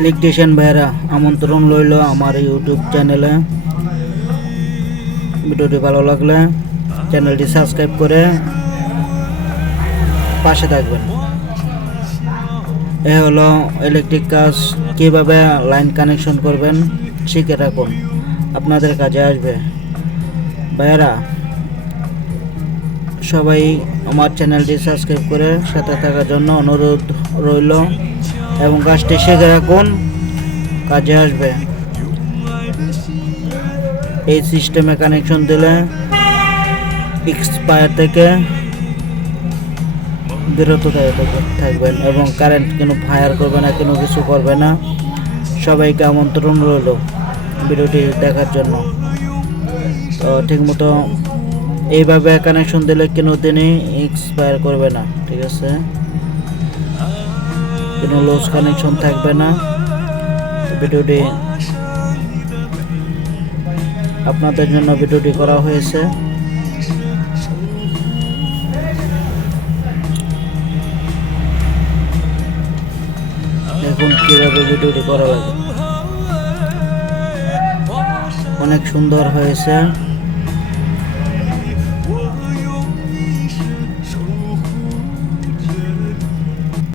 Electrician ভাইরা আমন্ত্রণ রইল আমার ইউটিউব চ্যানেলে। ভিডিওটি ভালো লাগলে চ্যানেলটি সাবস্ক্রাইব করে পাশে থাকবেন। এ হলো ইলেকট্রিক কাজ, কিভাবে লাইন কানেকশন করবেন শিখে রাখুন, আপনাদের কাজে আসবে। ভাইরা সবাই আমার চ্যানেলটি সাবস্ক্রাইব করে সাথে থাকার জন্য অনুরোধ রইল এবং কাজটি শিখে রাখুন, কাজে আসবে। এই সিস্টেমে কানেকশন দিলে এক্সপায়ার থেকে বিরত থাকবেন এবং কারেন্ট কোনো ফায়ার করবে না, কোনো কিছু করবে না। সবাইকে আমন্ত্রণ রইল ভিডিওটি দেখার জন্য। তো ঠিকমতো এইভাবে কানেকশন দিলে কোনো দিনই এক্সপায়ার করবে না, ঠিক আছে? কোনো লস কানেকশন থাকবে না। ভিডিওটি আপনাদের জন্য ভিডিওটি করা হয়েছে। দেখুন কিভাবে ভিডিওটি করা লাগে, অনেক সুন্দর হয়েছে।